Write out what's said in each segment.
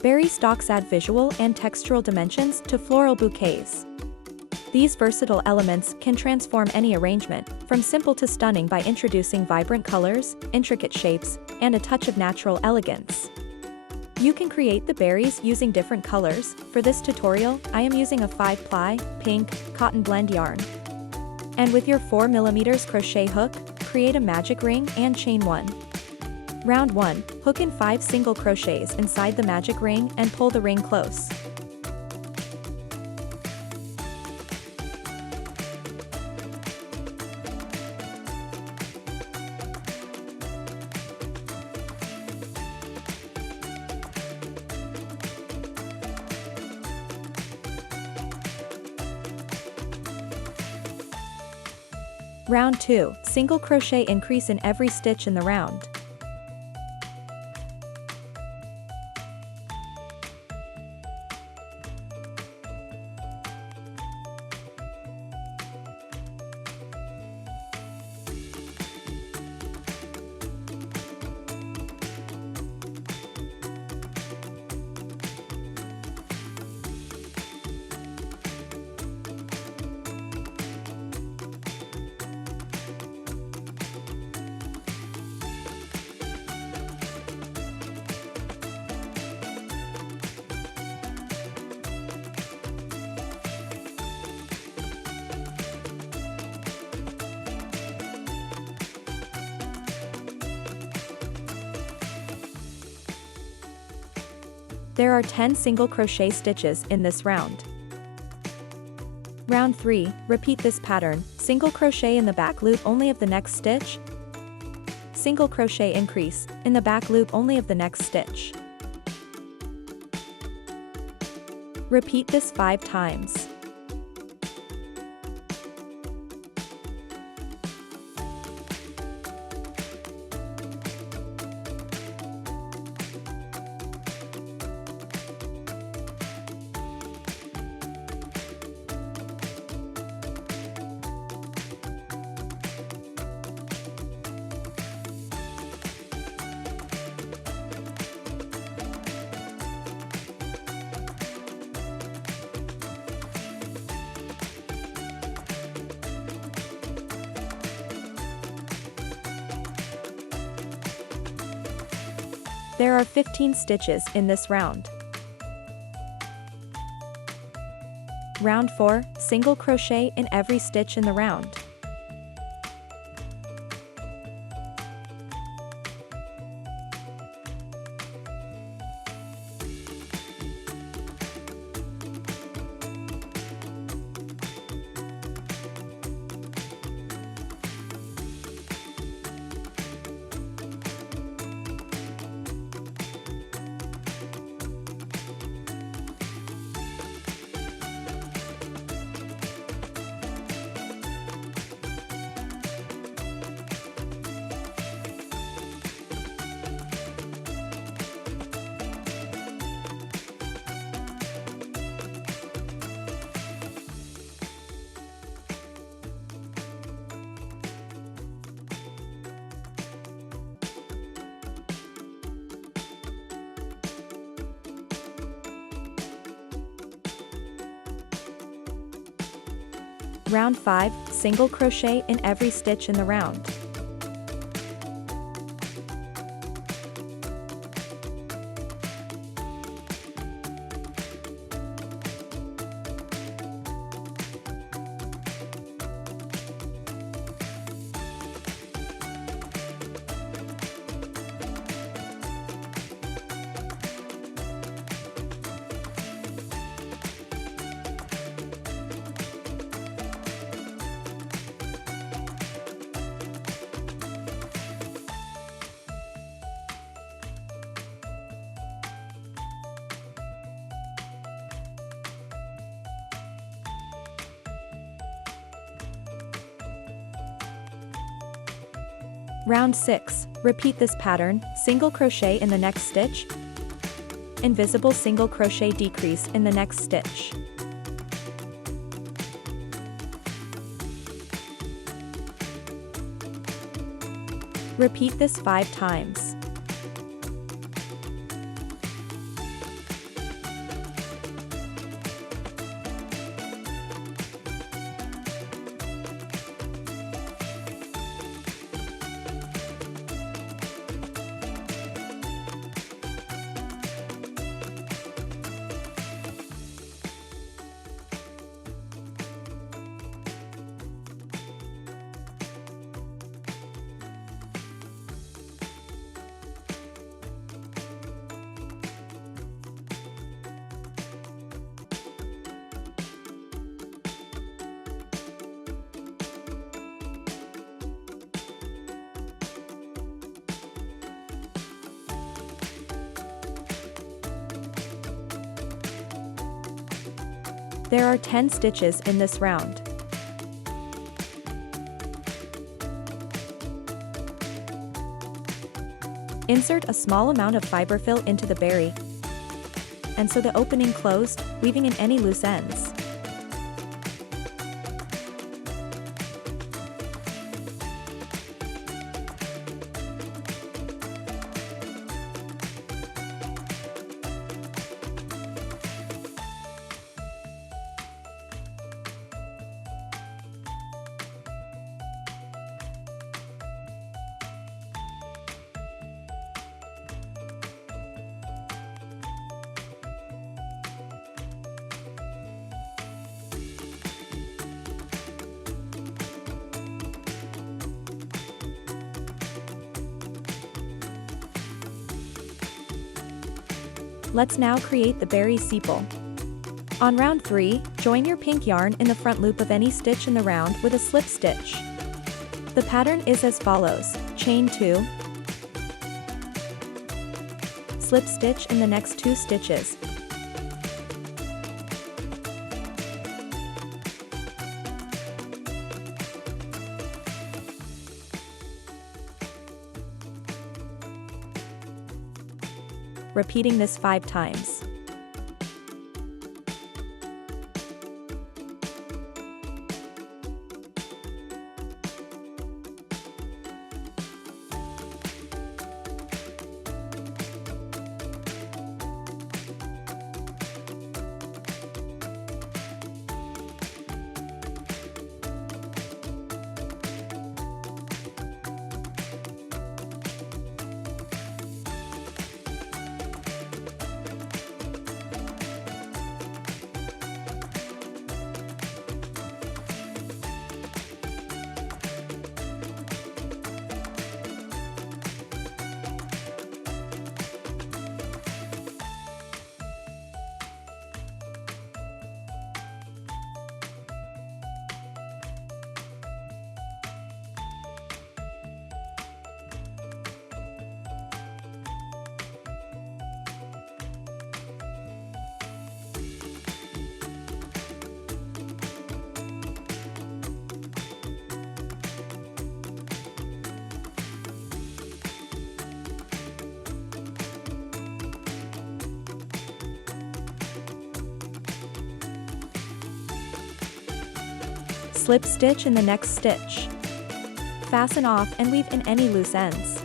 Berry stalks add visual and textural dimensions to floral bouquets. These versatile elements can transform any arrangement, from simple to stunning by introducing vibrant colors, intricate shapes, and a touch of natural elegance. You can create the berries using different colors. For this tutorial, I am using a 5-ply, pink, cotton blend yarn. And with your 4mm crochet hook, create a magic ring and chain 1. Round 1, hook in 5 single crochets inside the magic ring and pull the ring close. Round 2, single crochet increase in every stitch in the round. There are 10 single crochet stitches in this round. Round 3, repeat this pattern, single crochet in the back loop only of the next stitch, single crochet increase, in the back loop only of the next stitch. Repeat this 5 times. There are 15 stitches in this round. Round 4, single crochet in every stitch in the round. Round 5, single crochet in every stitch in the round. Round 6, repeat this pattern, single crochet in the next stitch, invisible single crochet decrease in the next stitch. Repeat this 5 times. There are 10 stitches in this round. Insert a small amount of fiberfill into the berry, and sew the opening closed, weaving in any loose ends. Let's now create the berry sepal. On round 3, join your pink yarn in the front loop of any stitch in the round with a slip stitch. The pattern is as follows: chain 2, slip stitch in the next 2 stitches, repeating this 5 times. Slip stitch in the next stitch. Fasten off and weave in any loose ends.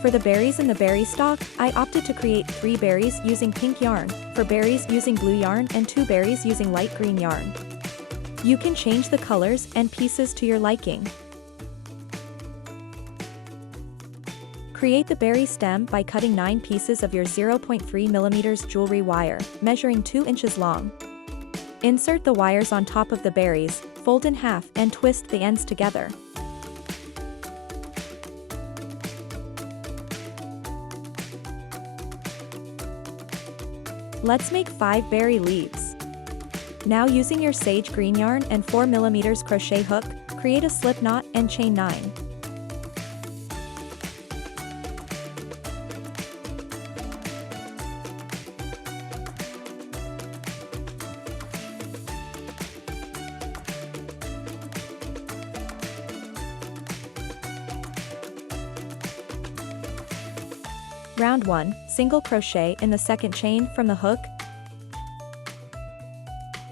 For the berries in the berry stalk, I opted to create 3 berries using pink yarn, 4 berries using blue yarn and 2 berries using light green yarn. You can change the colors and pieces to your liking. Create the berry stem by cutting 9 pieces of your 0.3 mm jewelry wire, measuring 2 inches long. Insert the wires on top of the berries, fold in half and twist the ends together. Let's make 5 berry leaves. Now using your sage green yarn and 4 mm crochet hook, create a slip knot and chain 9. Round 1, single crochet in the second chain from the hook,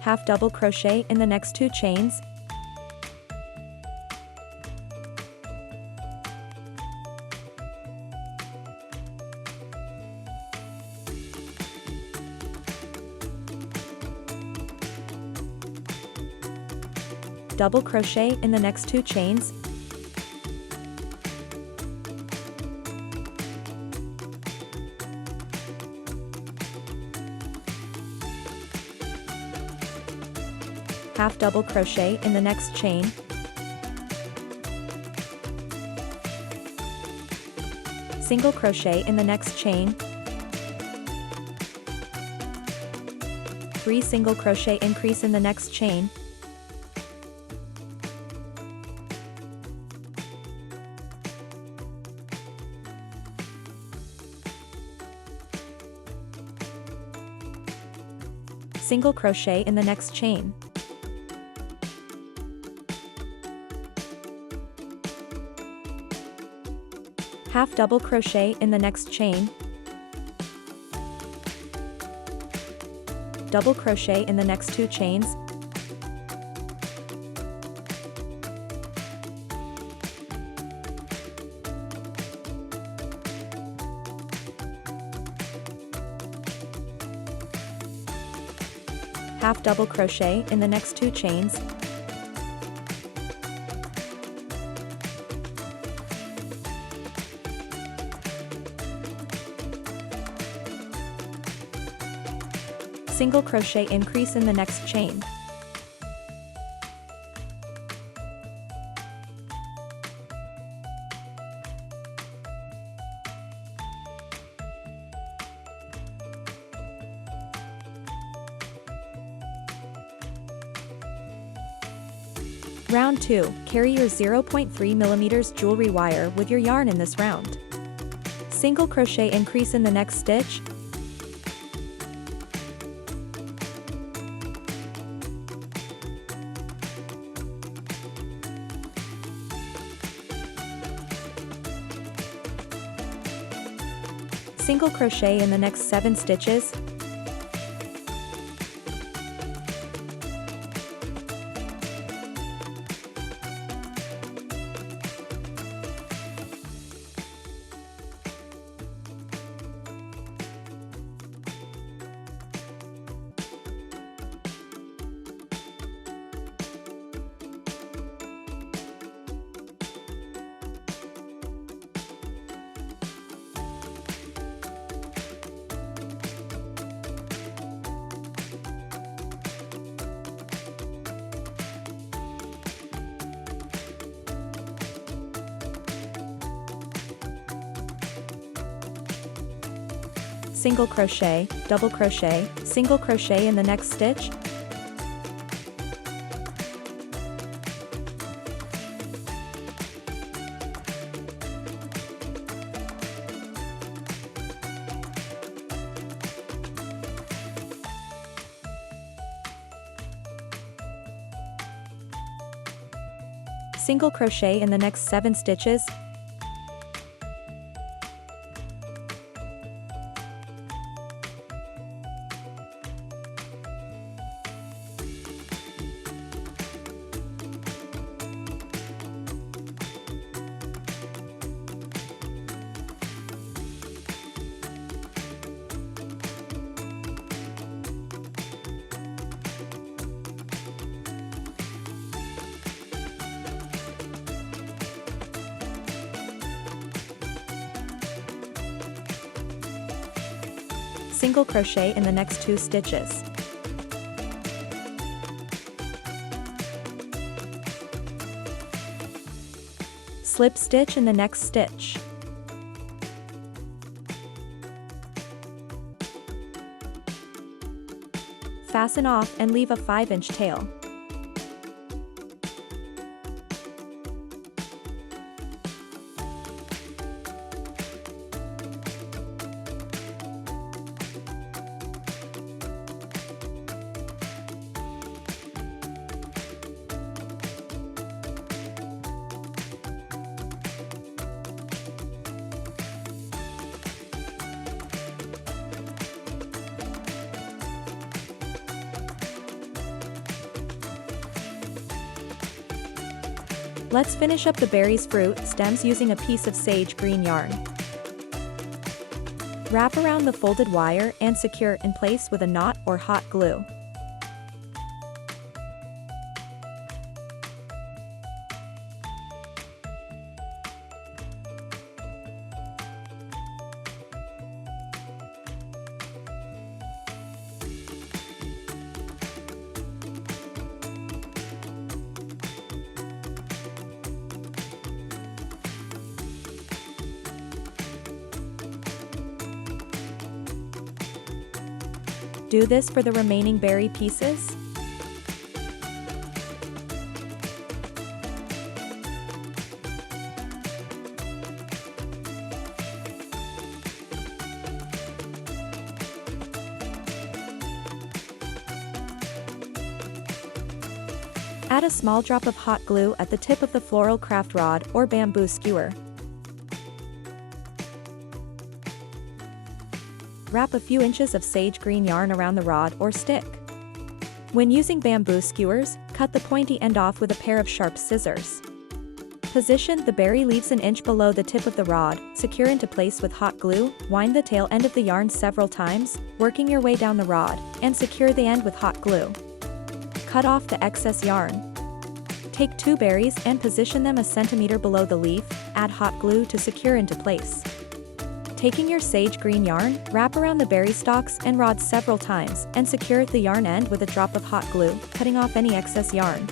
half double crochet in the next 2 chains, double crochet in the next 2 chains, half double crochet in the next chain, single crochet in the next chain, 3 single crochet increase in the next chain, Single crochet in the next chain. Half double crochet in the next chain. Double crochet in the next 2 chains. Half double crochet in the next 2 chains. Single crochet increase in the next chain. Round 2, carry your 0.3mm jewelry wire with your yarn in this round. Single crochet increase in the next stitch. Single crochet in the next 7 stitches. Single crochet, double crochet, single crochet in the next stitch. Single crochet in the next 7 stitches. Single crochet in the next 2 stitches. Slip stitch in the next stitch. Fasten off and leave a 5-inch tail. Let's finish up the berries fruit stems using a piece of sage green yarn. Wrap around the folded wire and secure in place with a knot or hot glue. Do this for the remaining berry pieces. Add a small drop of hot glue at the tip of the floral craft rod or bamboo skewer. Wrap a few inches of sage green yarn around the rod or stick. When using bamboo skewers, cut the pointy end off with a pair of sharp scissors. Position the berry leaves an inch below the tip of the rod, secure into place with hot glue, wind the tail end of the yarn several times, working your way down the rod, and secure the end with hot glue. Cut off the excess yarn. Take 2 berries and position them a centimeter below the leaf, add hot glue to secure into place. Taking your sage green yarn, wrap around the berry stalks and rods several times and secure the yarn end with a drop of hot glue, cutting off any excess yarn.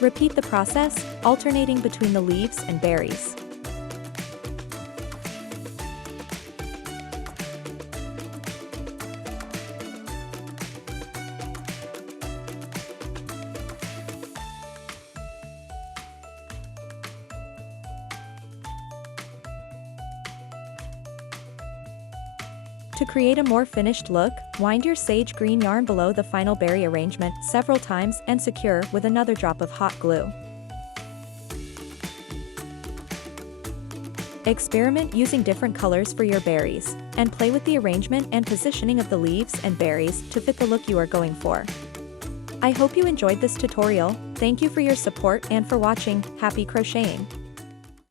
Repeat the process, alternating between the leaves and berries. To create a more finished look, wind your sage green yarn below the final berry arrangement several times and secure with another drop of hot glue. Experiment using different colors for your berries, and play with the arrangement and positioning of the leaves and berries to fit the look you are going for. I hope you enjoyed this tutorial. Thank you for your support and for watching. Happy crocheting!